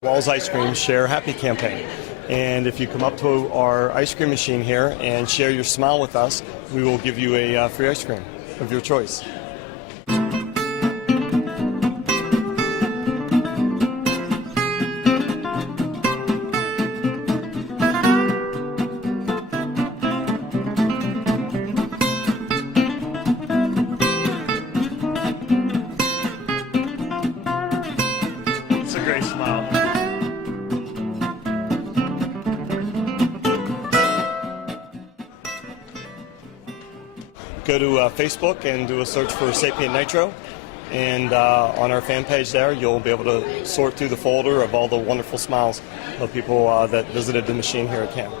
Walls Ice Cream Share Happy campaign. And if you come up to our ice cream machine here and share your smile with us, we will give you a free ice cream of your choice. It's a great smile. Go to Facebook and do a search for Sapient Nitro, and on our fan page there you'll be able to sort through the folder of all the wonderful smiles of people that visited the machine here at camp.